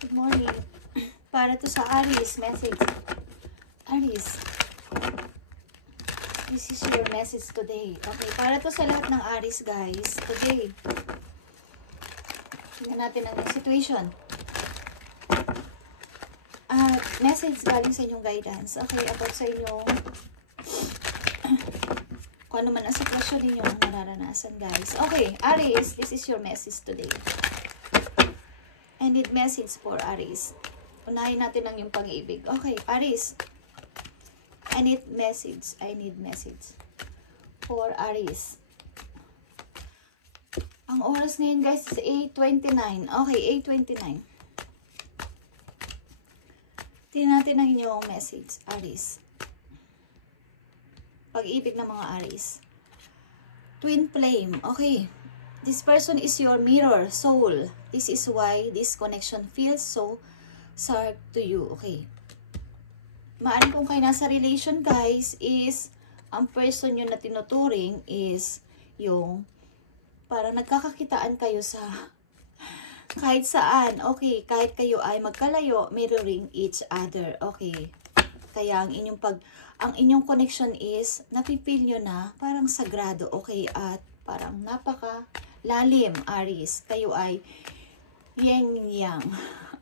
Good morning. Para to sa Aries, message. Aries, this is your message today. Okay, para to sa lahat ng Aries, guys. Today, tingnan natin ang situation. Message galing sa inyong guidance. Okay, about sa inyong kung ano man ang sitwasyon ninyong nararanasan, guys. Okay, Aries, this is your message today. I need message for Aries. Unahin natin lang yung pag-ibig. Okay, Aries. I need message. I need message for Aries. Ang oras ngayon, guys, is 8:29. Okay, 8:29. Tingnan natin ang inyong message, Aries. Pag-ibig ng mga Aries. Twin flame. Okay. This person is your mirror, soul. This is why this connection feels so sad to you. Okay. Maaring kung kayo nasa relation, guys, is ang person nyo na tinuturing is yung parang nagkakakitaan kayo sa kahit saan. Okay. Kahit kayo ay magkalayo, mirroring each other. Okay. Kaya ang inyong connection is napipil nyo na parang sagrado, okay, at parang napaka lalim, Aries. Kayo ay yin yang.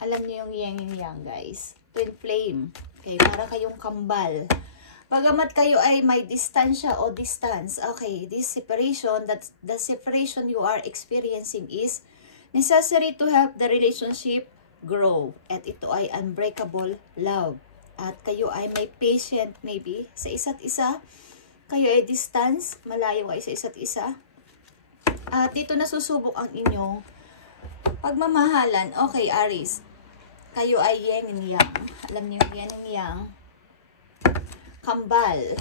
Alam niyo yung yin yang, guys. Twin flame. Okay, para kayong kambal. Bagamat kayo ay may distansya o distance, okay, this separation, the separation you are experiencing is necessary to help the relationship grow. At ito ay unbreakable love. At kayo ay may patient maybe sa isa't isa. Kayo ay distance, malayo kayo sa isa't isa. At dito nasusubok ang inyong pagmamahalan. Okay, Aries. Kayo ay yin and yang. Alam niyo yin and yang. Kambal.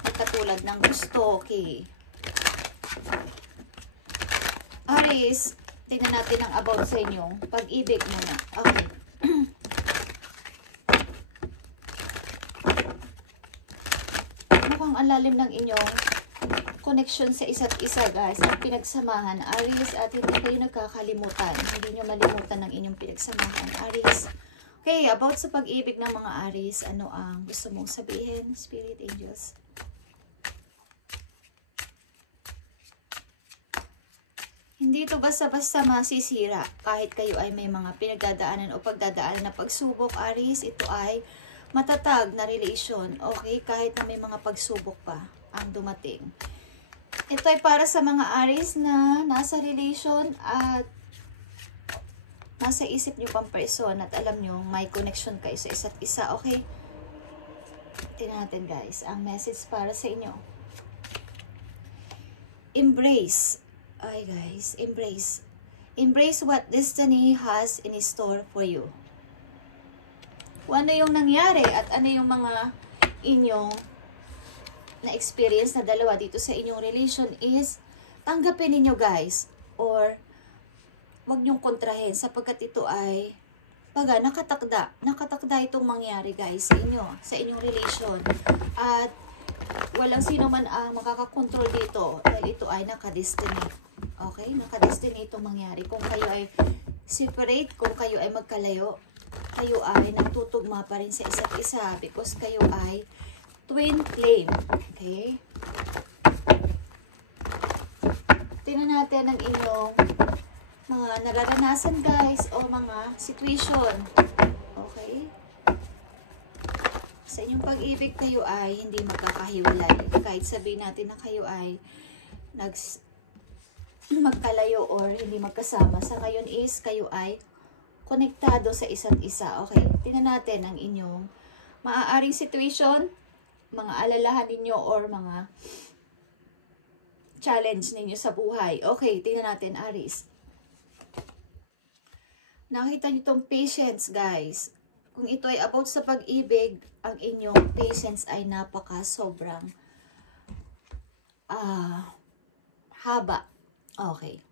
At katulad ng gusto. Okay. Aries, tingnan natin ang about sa inyong pag-ibig muna. Okay. Mukhang ang lalim ng inyong connection sa isa't isa, guys. Ang pinagsamahan, Aries, at hindi kayo nagkakalimutan. Hindi nyo malimutan ng inyong pinagsamahan, Aries. Okay, about sa pag-ibig ng mga Aries, ano ang gusto mong sabihin, Spirit Angels? Hindi ito basta-basta masisira. Kahit kayo ay may mga pinagdadaanan o pagdadaanan na pagsubok, Aries, ito ay matatag na relation. Okay, kahit na may mga pagsubok pa ang dumating. Ito ay para sa mga Aries na nasa relation at nasa isip nyo pang person at alam nyo may connection kayo sa isa't isa. Okay, tingnan natin, guys, ang message para sa inyo. Embrace. Ay, guys, embrace. Embrace what destiny has in store for you. Kung ano yung nangyari at ano yung mga inyong na-experience na dalawa dito sa inyong relation is tanggapin ninyo, guys, or wag nyong kontrahin sapagkat ito ay nakatakda itong mangyari, guys, sa inyong relation, at walang sino man ang makakakontrol dito dahil ito ay nakadestiny. Okay, nakadestiny itong mangyari. Kung kayo ay separate, kung kayo ay magkalayo, kayo ay nagtutugma pa rin sa isa't isa because kayo ay twin flame. Okay? Tingnan natin ang inyong mga nararanasan, guys, o mga situation. Okay? Sa inyong pag-ibig, kayo ay hindi magkakahiwalay. Kahit sabihin natin na kayo ay magkalayo or hindi magkasama. Sa ngayon is kayo ay konektado sa isa't isa. Okay, tingnan natin ang inyong maaaring situation, mga alalahan ninyo or mga challenge ninyo sa buhay. Okay, tingnan natin, Aries. Nakita nyo itong patience, guys. Kung ito ay about sa pag-ibig, ang inyong patience ay sobrang haba. Okay.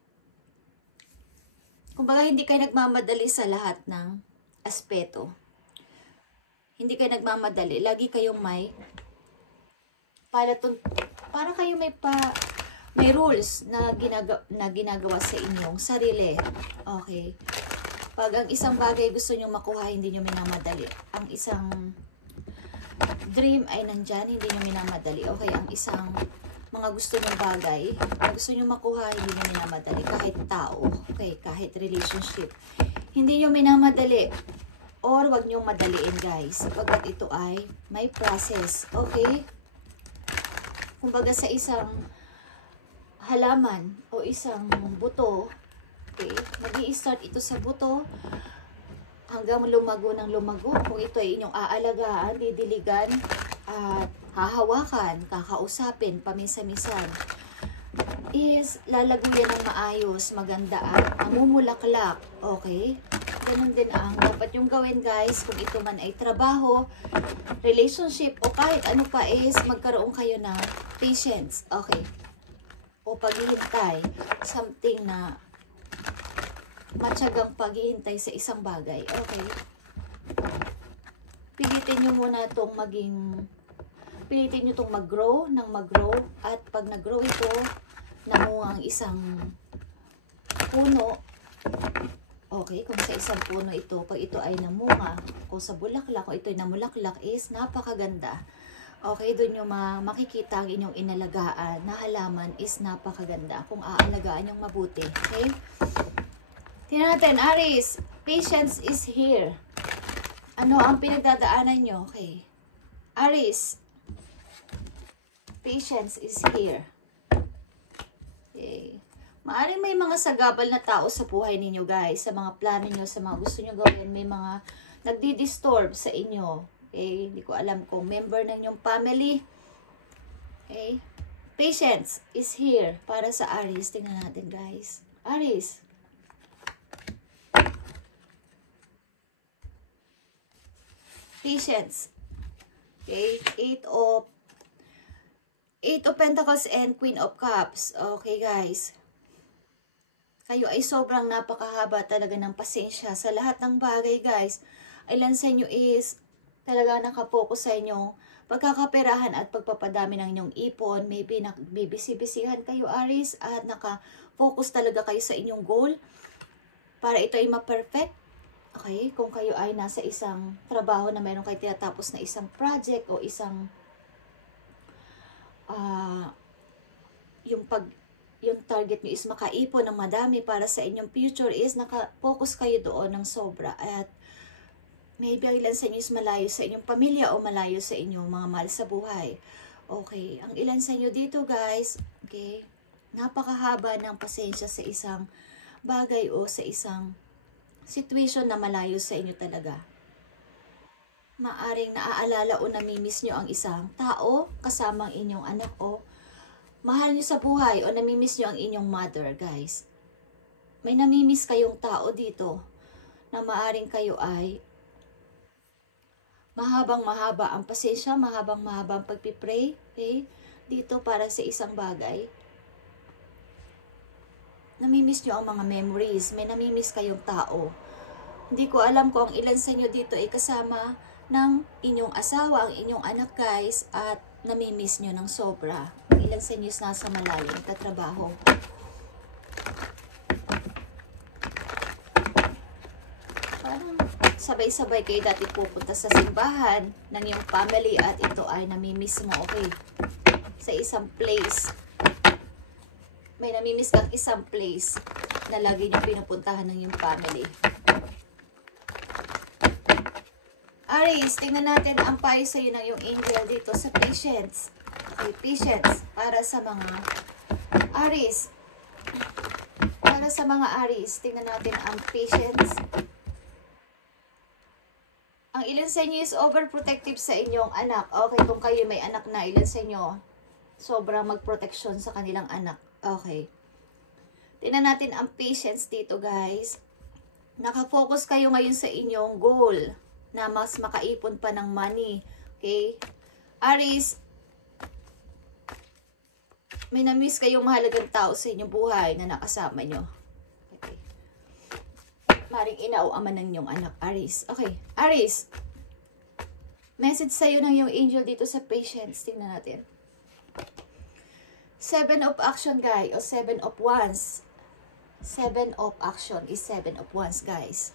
Kumbaga, hindi kayo nagmamadali sa lahat ng aspeto. Hindi kayo nagmamadali. Lagi kayong may para kayo may rules na ginagawa sa inyong sarili. Okay. Pag ang isang bagay gusto nyo makuha, hindi nyo minamadali. Ang isang dream ay nandyan, hindi nyo minamadali. Okay, ang isang mga gusto nyong bagay, na gusto nyo makuha, hindi nyo minamadali. Kahit tao, okay, kahit relationship. Hindi nyo minamadali. Or wag nyong madaliin, guys. Pagkat ito ay may process. Okay? Kumbaga sa isang halaman o isang buto, okay, mag-i-start ito sa buto hanggang lumago ng lumago. Kung ito ay inyong aalagaan, didiligan, at hahawakan, kakausapin, paminsan-minsan, is lalago yan ng maayos, maganda at mamumulaklak. Okay? Ganun din ang dapat yung gawin, guys. Kung ito man ay trabaho, relationship, o kahit ano pa, is magkaroon kayo ng patience. Okay? O paghihintay, something na matyagang paghihintay sa isang bagay. Okay? Pilitin nyo muna itong pilitin nyo itong mag-grow, at pag nag-grow ito, namunga ang isang puno. Okay, kung sa isang puno ito, pag ito ay namunga, o sa bulaklak, o ito ay namulaklak, is napakaganda. Okay, doon nyo makikita ang inyong inalagaan na halaman is napakaganda kung aalagaan yung mabuti. Okay? Tingnan natin, Aries, patience is here. Ano ang pinagdadaanan nyo? Okay. Aries, patience is here. Okay. Maaring may mga sagabal na tao sa buhay ninyo, guys. Sa mga plano nyo, sa mga gusto nyo gawin, may mga nagdi-disturb sa inyo. Okay, hindi ko alam kung member ng inyong family. Okay, patience is here para sa Aries. Tingnan natin, guys. Aries. Patience. Okay, Eight of Pentacles and Queen of Cups. Okay, guys. Kayo ay sobrang napakahaba talaga ng pasensya sa lahat ng bagay, guys. Ilan sa inyo is talaga nakapokus sa inyong pagkakaperahan at pagpapadami ng inyong ipon. Maybe nagbibisi-bisihan kayo, Aries, at nakafocus talaga kayo sa inyong goal para ito ay ma-perfect. Okay? Kung kayo ay nasa isang trabaho na mayroon kayo tinatapos na isang project o isang yung target nyo is makaipon ng madami para sa inyong future, is naka-focus kayo doon ng sobra. At maybe ilan sa inyo is malayo sa inyong pamilya o malayo sa inyong mga mahal sa buhay. Okay, ang ilan sa inyo dito, guys, okay, napakahaba ng pasensya sa isang bagay o sa isang situation na malayo sa inyo talaga. Maaring naaalala o namimiss nyo ang isang tao kasama ang inyong anak o mahal nyo sa buhay o namimiss nyo ang inyong mother, guys. May namimiss kayong tao dito na maaring kayo ay mahabang-mahaba ang pasensya, mahabang-mahaba ang pagpipray, okay? Dito para sa isang bagay. Namimiss nyo ang mga memories. May namimiss kayong tao. Hindi ko alam kung ilan sa inyo dito ay kasama ng inyong asawa, ang inyong anak, guys, at namimiss nyo ng sobra. Ilan sa inyo is nasa malayo, nagtatrabaho. Parang sabay-sabay kayo dati pupunta sa simbahan ng iyong family at ito ay namimiss mo, okay? Sa isang place. May namimiss kang isang place na lagi niyong pinupuntahan ng iyong family. Aries, tingnan natin ang payo sa iyo ng iyong angel dito sa patience. Okay, patience para sa mga Aries. Para sa mga Aries, tingnan natin ang patience. Ang ilan sa inyo is overprotective sa inyong anak. Okay, kung kayo may anak na, ilan sa inyo sobrang magproteksyon sa kanilang anak. Okay. Tingnan natin ang patience dito, guys. Nakafocus kayo ngayon sa inyong goal na mas makaipon pa ng money. Okay? Aries, may na-miss kayong mahalagang tao sa inyong buhay na nakasama nyo. Okay. Maring ina o ama ng inyong anak, Aries. Okay. Aries, message sa'yo ng iyong angel dito sa patience. Tingnan natin. 7 of action, guys. O 7 of wands. 7 of action is 7 of wands, guys.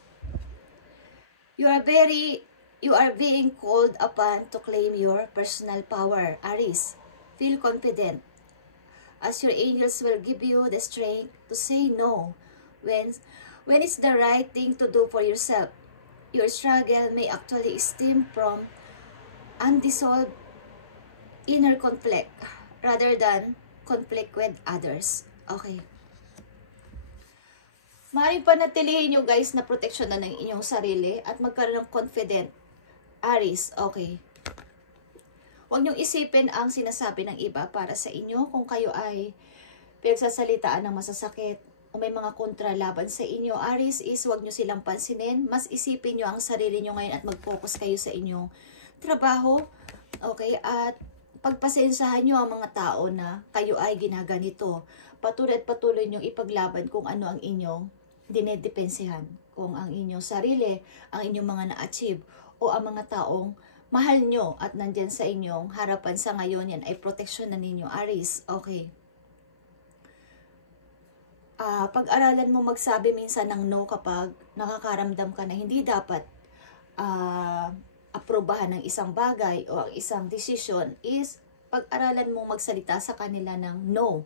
You are being called upon to claim your personal power, Aries. Feel confident, as your angels will give you the strength to say no when it's the right thing to do for yourself. Your struggle may actually stem from unresolved inner conflict rather than conflict with others. Okay. Maaaring panatilihin nyo guys na proteksyon na ng inyong sarili at magkaroon ng confident, Aries. Okay. Huwag nyong isipin ang sinasabi ng iba para sa inyo kung kayo ay pinagsasalitaan ng masasakit o may mga kontra laban sa inyo. Aries is huwag nyo silang pansinin. Mas isipin nyo ang sarili nyo ngayon at mag-focus kayo sa inyong trabaho. Okay. At pagpasensahan nyo ang mga tao na kayo ay ginaganito. Patuloy at patuloy nyong ipaglaban kung ano ang inyong dinedepensihan, kung ang inyong sarili, ang inyong mga na-achieve, o ang mga taong mahal nyo at nandyan sa inyong harapan sa ngayon, yan ay proteksyon na ninyo, Aries. Okay. Pag-aralan mo magsabi minsan ng no kapag nakakaramdam ka na hindi dapat aprobahan ng isang bagay o ang isang decision, is pag-aralan mo magsalita sa kanila ng no.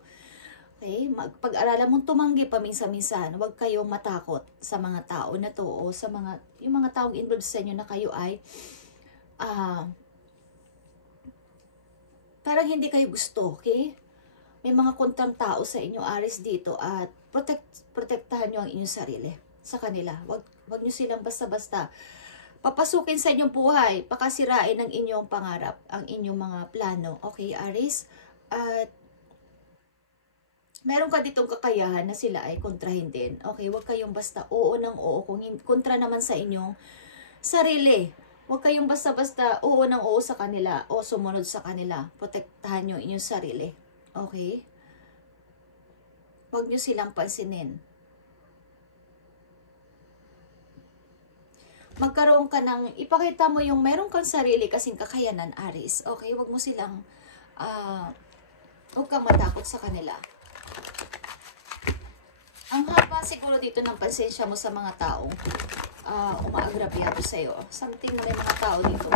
Okay? Pag-aralan mong tumanggi paminsan-minsan, huwag kayong matakot sa mga tao na to o sa yung mga taong involved sa inyo na kayo ay parang hindi kayo gusto, okay? May mga kontrang tao sa inyo, Aries, dito at protektahan nyo ang inyong sarili sa kanila. Huwag nyo silang basta-basta papasukin sa inyong buhay, pakasirain ang inyong pangarap, ang inyong mga plano, okay, Aries? At meron ka ditong kakayahan na sila ay kontrahin din. Okay, huwag kayong basta oo ng oo kung kontra naman sa inyong sarili. Huwag kayong basta-basta oo ng oo sa kanila o sumunod sa kanila. Protektahan nyo inyong sarili. Okay? Huwag nyo silang pansinin. Magkaroon ka ng, ipakita mo yung meron kang sarili kasing kakayanan, Aries. Okay? Huwag mo silang, huwag kang matakot sa kanila. Ang haba siguro dito ng pasensya mo sa mga taong umaagrabyado sa'yo. Something na may mga tao dito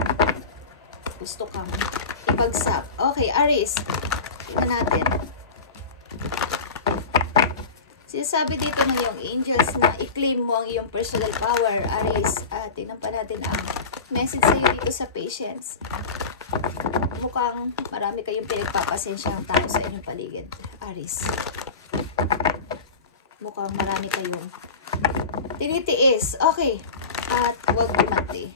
gusto kang ibagsak. Okay, Aries. Tingnan natin. Sinasabi dito ng iyong angels na i-claim mo ang iyong personal power, Aries. Tingnan pa natin ang message sa'yo dito sa patience. Mukhang marami kayong pinagpapasensya ang tao sa inyong paligid, Aries. Mukhang marami kayong tinitiis. Okay. At huwag bumati.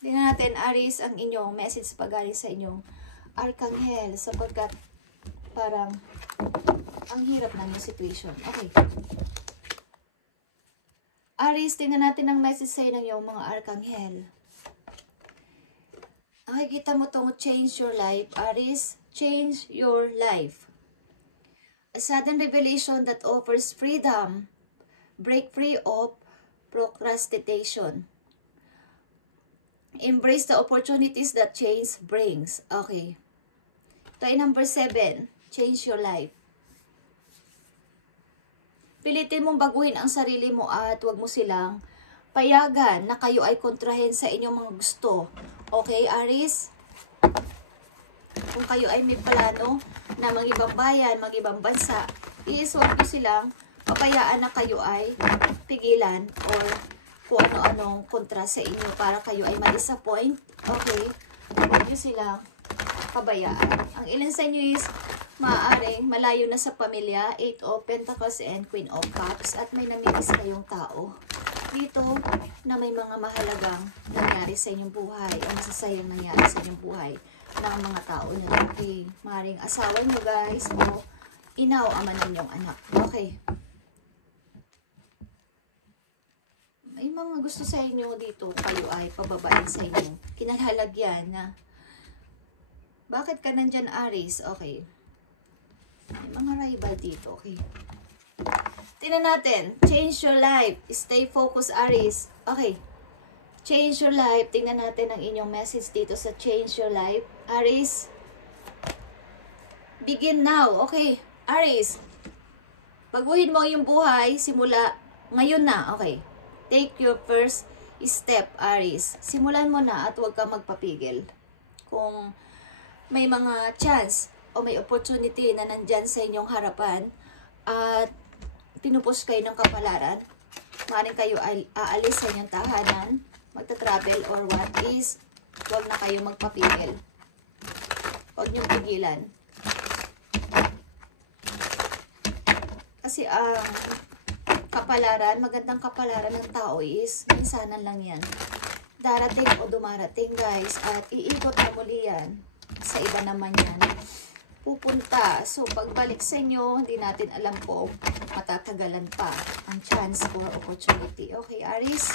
Tingnan natin, Aries, ang inyong message pagaling sa inyong Archangel sapagkat parang ang hirap ng yung situation. Okay. Aries, tingnan natin ang message sa ng iyong mga Archangel. Nakikita mo itong change your life, Aries. Change your life. A sudden revelation that offers freedom. Break free of procrastination. Embrace the opportunities that change brings. Okay. Ito ay number 7. Change your life. Pilitin mong baguhin ang sarili mo at huwag mo silang payagan na kayo ay kontrahin sa inyong mga gusto. Okay, Aries? Kung kayo ay may plano na mag-ibang bayan, mag-ibang bansa, is huwag nyo silang papayaan na kayo ay pigilan or kung ano-anong kontra sa inyo para kayo ay ma-disappoint. Okay? Huwag nyo silang pabayaan. Ang ilan sa inyo is maaaring malayo na sa pamilya, 8 of Pentacles and Queen of Cups, at may namilis kayong tao dito na may mga mahalagang nangyari sa inyong buhay o masasayang nangyari sa inyong buhay ng mga tao na okay, maaaring asawa nyo guys o inaw ama ninyong anak. Okay. May mga gusto sa inyo dito kayo ay pababain sa inyo. Kinalalagyan na bakit ka nandyan, Aries? Okay. May mga rival dito. Okay. Tingnan natin. Change your life. Stay focused, Aries. Okay. Change your life. Tingnan natin ang inyong message dito sa change your life. Aries. Begin now. Okay. Aries. Baguhin mo yung buhay simula Ngayon na, okay. Take your first step, Aries. Simulan mo na at huwag kang magpapigil. Kung may mga chance o may opportunity na nandyan sa inyong harapan at pinupos kayo ng kapalaran, maaaring kayo aalis sa inyong tahanan, magta-travel or what is, huwag na kayo magpapigil. Huwag niyong pigilan. Kasi ang kapalaran, magandang kapalaran ng tao is, minsanan lang yan. Darating o dumarating guys, at iikot na muli yan. Sa iba naman yan pupunta. So, pagbalik sa inyo, hindi natin alam kung matatagalan pa ang chance or opportunity. Okay, Aries?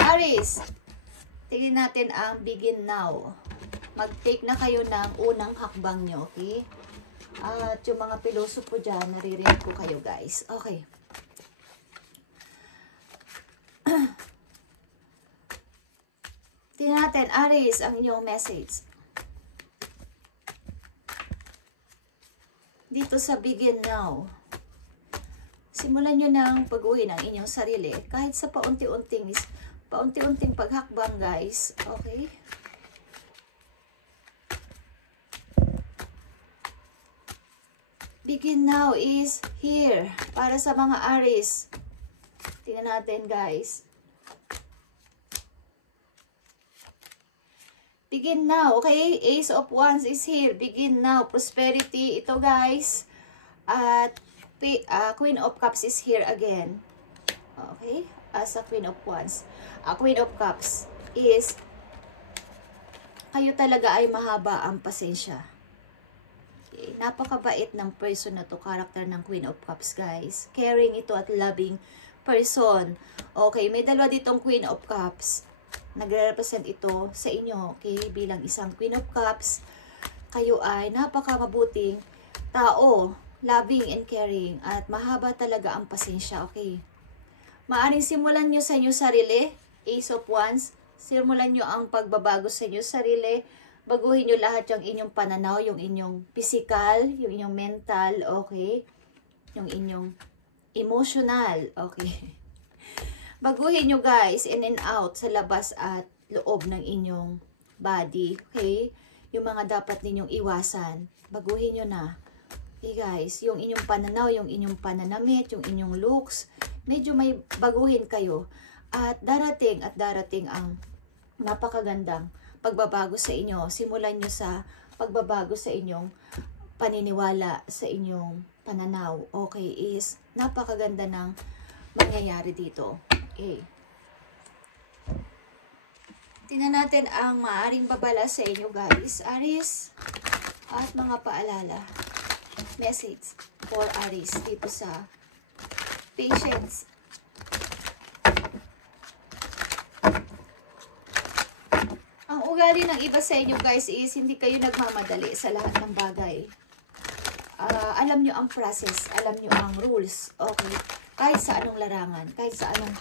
Aries, tingin natin ang begin now. Mag-take na kayo ng unang hakbang nyo, okay? At yung mga pilosopo dyan, naririnig ko kayo, guys. Okay. Tingnan natin, Aries, ang inyong message. Dito sa begin now, simulan nyo ng pag-uwi ng inyong sarili. Kahit sa paunti-unting paghakbang, guys. Okay? Begin now is here. Para sa mga Aries. Tingnan natin, guys. Begin now, okay? Ace of Wands is here. Begin now. Prosperity, ito guys. At Queen of Cups is here again. Okay? As a Queen of Wands. Queen of Cups is, kayo talaga ay mahaba ang pasensya. Okay? Napakabait ng person na to. Character ng Queen of Cups, guys. Caring ito at loving person. Okay, may dalawa ditong Queen of Cups. Nagre-represent ito sa inyo, okay? Bilang isang Queen of Cups, kayo ay napakamabuting tao, loving and caring, at mahaba talaga ang pasensya, okay? Maaring simulan nyo sa inyong sarili, Ace of Wands, simulan nyo ang pagbabago sa inyong sarili, baguhin nyo lahat yung inyong pananaw, yung inyong physical, yung inyong mental, okay? Yung inyong emotional, okay? Baguhin nyo guys, in and out, sa labas at loob ng inyong body, okay? Yung mga dapat ninyong iwasan, baguhin nyo na. Okay guys, yung inyong pananaw, yung inyong pananamit, yung inyong looks, medyo may baguhin kayo. At darating ang napakagandang pagbabago sa inyo. Simulan nyo sa pagbabago sa inyong paniniwala, sa inyong pananaw. Okay, is napakaganda ng mangyayari dito. Okay. Tingnan natin ang maaaring babala sa inyo guys, Aries, at mga paalala. Message for Aries dito sa patience. Ang ugali ng iba sa inyo guys is hindi kayo nagmamadali sa lahat ng bagay. Alam nyo ang process, alam nyo ang rules, okay? Kahit sa anong larangan, kahit sa anong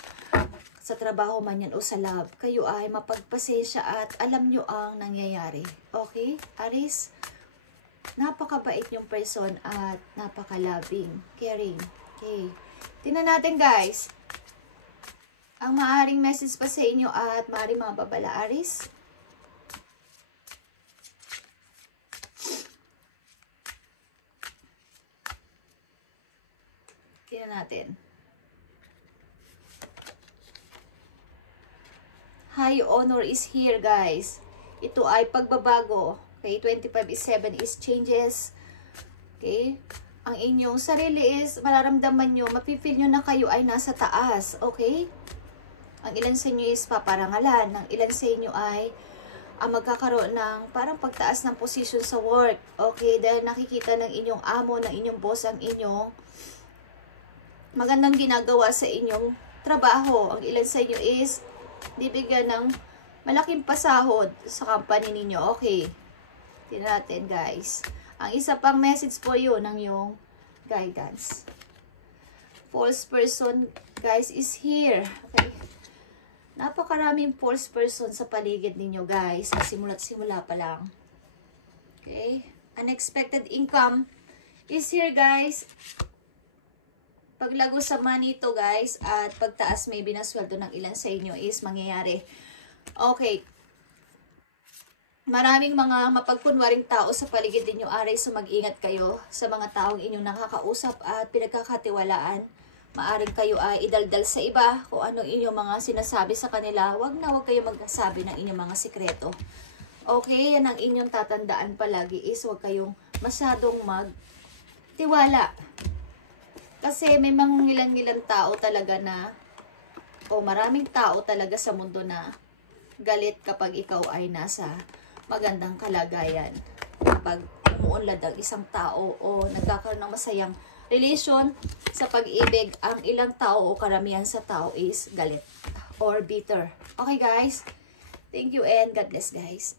sa trabaho man yan o sa love, kayo ay mapagpasensya at alam nyo ang nangyayari. Okay, Aries? Napakabait yung person at napaka-loving, caring. Okay. Tingnan natin guys. Ang maaaring message pa sa inyo at maaaring mga babala, Aries. Tingnan natin. High honor is here, guys. Ito ay pagbabago. Okay, 25 is 7 is changes. Okay, ang inyong sarili is mararamdaman nyo, mapifeel nyo na kayo ay nasa taas. Okay, ang ilan sa inyo is paparangalan. Ang ilan sa inyo ay magkakaroon ng parang pagtaas ng position sa work. Okay, dahil nakikita ng inyong amo, ng inyong boss, ang inyong magandang ginagawa sa inyong trabaho. Ang ilan sa inyo is bibigyan ng malaking pasahod sa company ninyo. Okay. Tingnan natin, guys. Ang isa pang message po yun ng yung guidance. False person, guys, is here. Okay. Napakaraming false person sa paligid ninyo, guys. Simula't simula pa lang. Okay. Unexpected income is here, guys. Paglago sa money to guys, at pagtaas maybe na sweldo ng ilan sa inyo is mangyayari. Okay. Maraming mga mapagkunwaring tao sa paligid ninyo, aray, so mag-ingat kayo sa mga taong inyong nakakausap at pinagkakatiwalaan. Maaring kayo ay idaldal sa iba kung ano inyong mga sinasabi sa kanila. Wag kayo magsasabi ng inyong mga sikreto. Okay, yan ang inyong tatandaan palagi is wag kayong masyadong magtiwala. Kasi may mga ilan tao talaga na, o maraming tao talaga sa mundo na galit kapag ikaw ay nasa magandang kalagayan. Kapag umuunlad ang isang tao o nagkakaroon ng masayang relation sa pag-ibig, ang ilang tao o karamihan sa tao is galit or bitter. Okay guys? Thank you and God bless guys.